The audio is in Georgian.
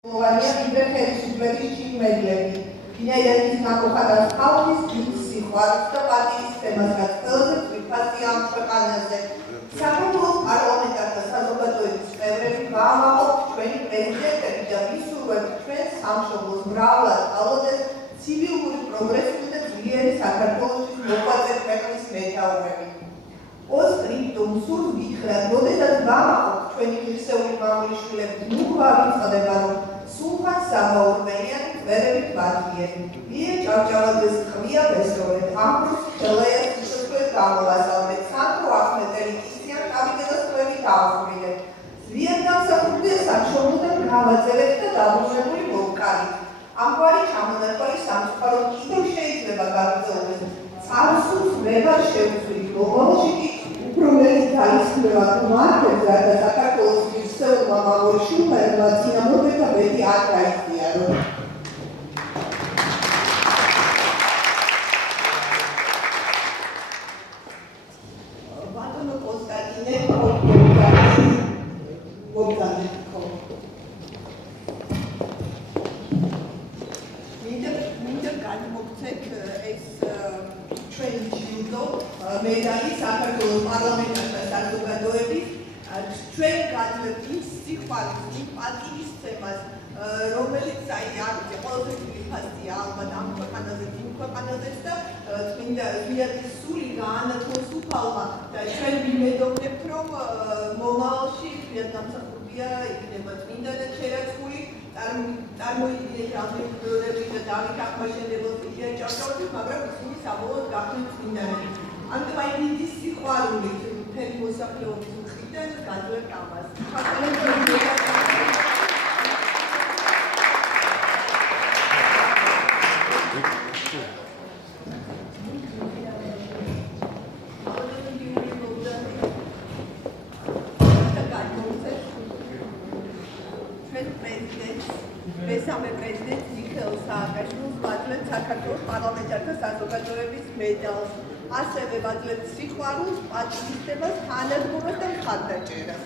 Wania ხელისუფლების ჩინმედიები, ვინაიდან ის ნაკოხადას ხალხის დიდ სიყვარულს და პატიის თემასაც ყველაზე თვითფასია ამ ქვეყანაზე. საქართველოს პარლამენტართა საზოგადოების წევრები ვამაყობთ ჩვენი პრეზიდენტები და ვისურვებთ ჩვენ სამშობლოს მრავლად ალოდეს ცივილური პროგრესული და ძლიერი საქართველოსთვის მოღვაწე ქვეყნის მეთაურები. Postscriptum sub vitra, როდესაც ვამაყობთ ჩვენი ღირსეული მამულიშვილების ნუღვა ვიწყდება, რომ სულხან საბაურმენიანი წვერებით ვადგიენ. ვიე ჭავჭავაძეს ყრია ვესროლეთ, ამბროს ხელაიას სიცოცხლეს გამოვასალმეთ, სანდრო ახმეტელი კისიან კაპიტელოსწრებით აახვრილეთ. ზვიად დამსახურდია სამშობლოდან გავაძელეთ და დაბრუნებული მოვკარით. ამგვარი ჩამონათვალი სამწუხაროდ კიდევ შეიძლება გაგრძელდეს. წარსულს ვეღარ შევცვლით, მომავალში კი უბრალოდ დაისხმება მარკებს, რათა საქართველოს ღირსეულმა მამულიშვილებმა წინამორბედთა ბედი არ გაიხდიარონ. ბატონო კონსტანტინე მინდა განმოგცეთ ეს ჩვენი ჯილდო მედალი საქართველოს პარლამენტართა საზოგადოების ჩვენ გაძლევთ იმ სიყვარულს, იმ პატივისცემას, რომელიც აქ ყველაზე თვითფასია ალბათ ამ ქვეყანაზე, იმ ქვეყანაზეც და წმინდა ზვიადის სული გაანათლოს უფალმა და ჩვენ ვიმედოვნებთ, რომ მომავალში ზვიად დამსახურდია იქნება წმინდა და ჩერაცული წარმოიდგინეთ რამდენი და დავით აღმაშენებელს იდეა ჭავჭავაძეს, მაგრამ ისინი საბოლოოდ გახდნენ წმინდანები. ამიტომ აი დიდი სიყვარულით მთელი მოსახლეობის მხრიდან გაძლევთ ამას. მესამე პრეზიდენტ მიხეილ სააკაშვილს ვაძლევთ საქართველოს პარლამენტართა საზოგადოების მედალს. ასევე ვაძლევთ სიყვარულს, პატივისცემას, თანადგომას და მხარდაჭერას.